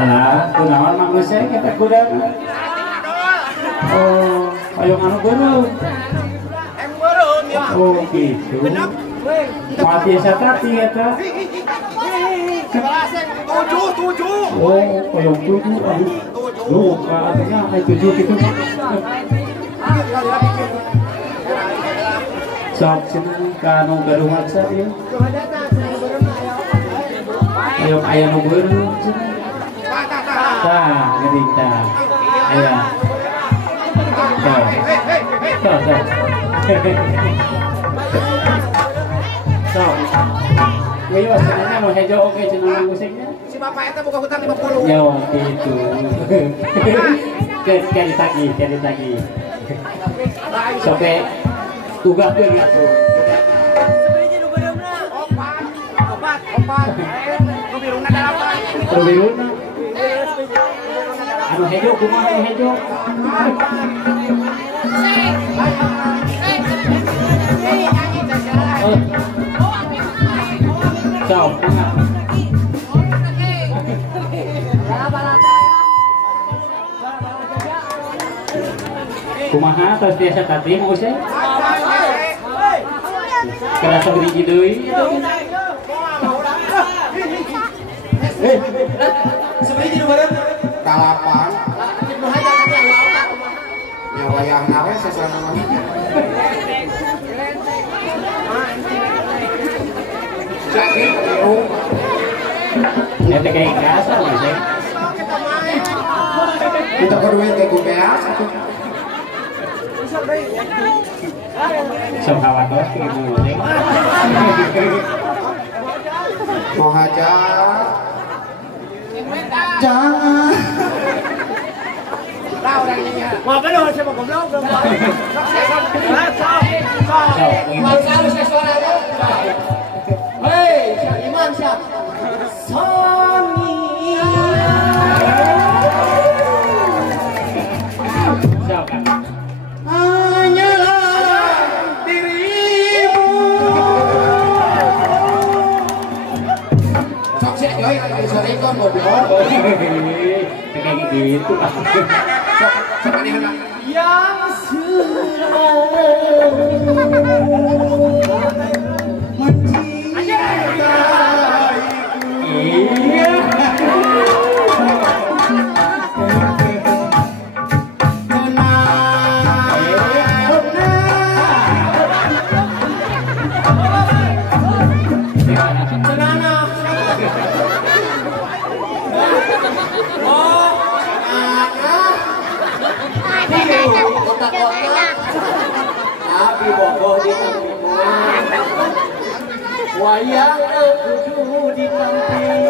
Alah, kunaon manusia kita kuda. Oh, ayo anu guru. Oh gitu. Mati satati eta. Tujuh. Oh, koyong 7. Aduh. Lu katanya ai 7 gitu. Sok cenah kanu garuhat sa ieu. Ayo aya nu guru cenah. Tah, gerita. Aya. Tah. Tah. Sok. Kuyo sebenarnya mau hejo oke cenah musiknya. Si bapak eta buka hutang 50. Ya gitu. Kali tagi. Sampai tugahkeun atuh. Opat. Nu birungna dalapan. Nu birungna. Anu hejo kumaha anu hejo? Ciao. Kumaha tos biasa tadi mau saya? Kerasa beri deui. Sebenarnya di bareng Kalapan wayang nawe sesana mah. Sakit Eta kayak kasa bisa. kita berdua kayak gupeas. Semhawa tos kieu musik. Mau hajar. Jangan. Wah, kan udah siapa goblok belum. Hei, Syah Iman Syah. Hanyalah dirimu. Sok sih, yoi, sore kon goblok. Kayak gitu. Sok ini hendak. Yang Iya. Tapi bogoh di wayang kudu di kamping.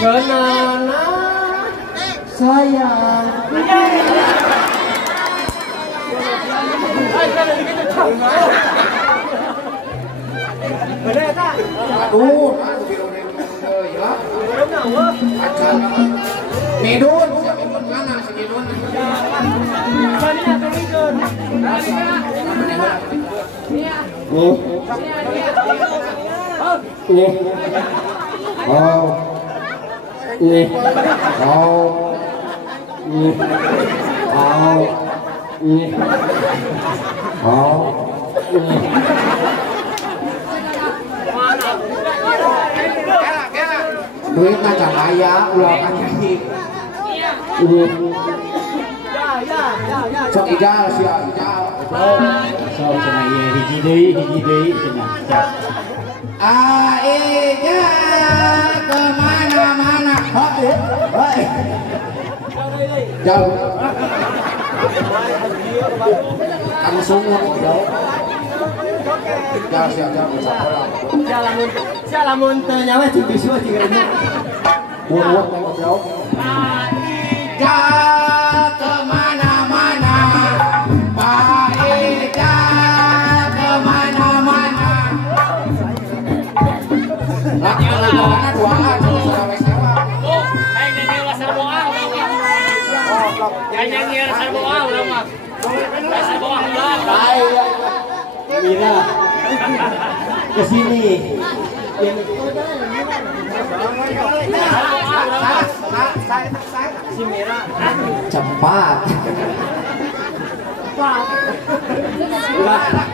Kenana sayang. Aduh, ya. Midun, midun mana si midun? Duit macam kaya, ulah kan nyanyi. Sok ijal sih, ijal. So cenah ieu hiji deui cenah. Aija kemana-mana. Hoi. Jauh. Kamu semua jauh. Jauh siap Jalamun teu nyawa jeung bisu jeung ini. Buat jauh. Aija kemana-mana. Aija kemana-mana. Lagu-laguannya duaan sampai sewa. Oh, kayak nyanyi Lasar Boa nyanyi Lasar Boa ulah Lasar Boa Ayo. Mira. Ke sini. Si Mira. Cepat. Ulah.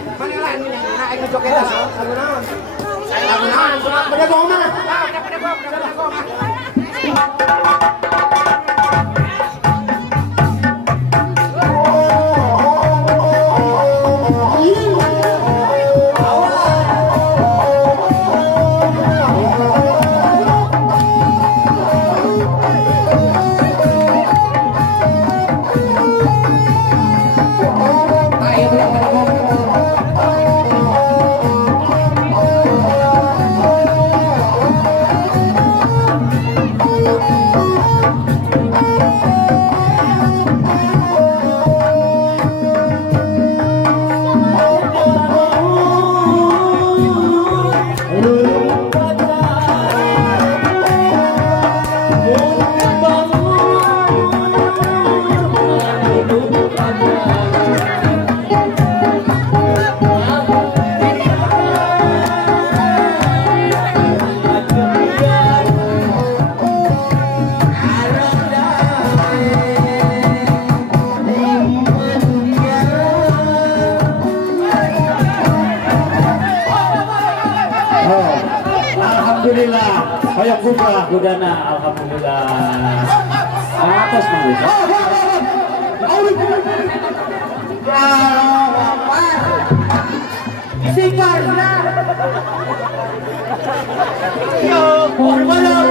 Alhamdulillah, hoyong kudana, alhamdulillah. Atas mangga. Sikarna. Yo, hormalam.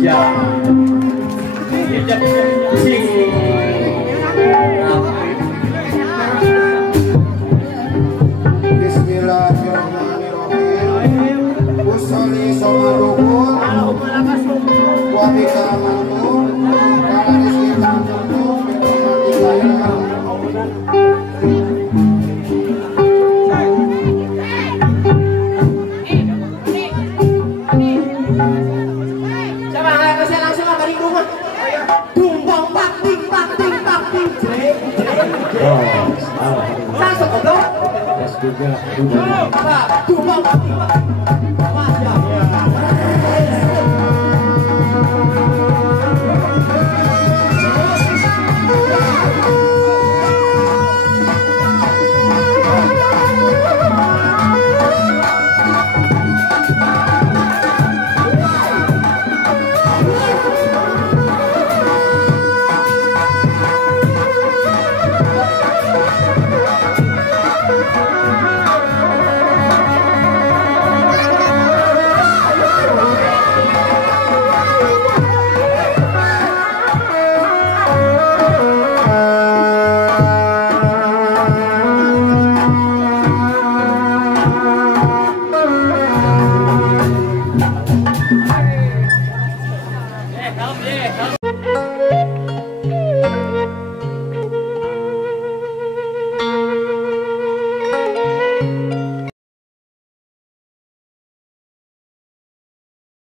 Ya. Bismillahirrahmanirrahim. Usolli samadukun. Wa bika mantur. Kala rizqika mantur. Coba saya langsung balik rumah. Dumbang pakting pakting pakting jreng jreng. Langsung goblok. Gas juga. Dumbang pakting. Masya Allah.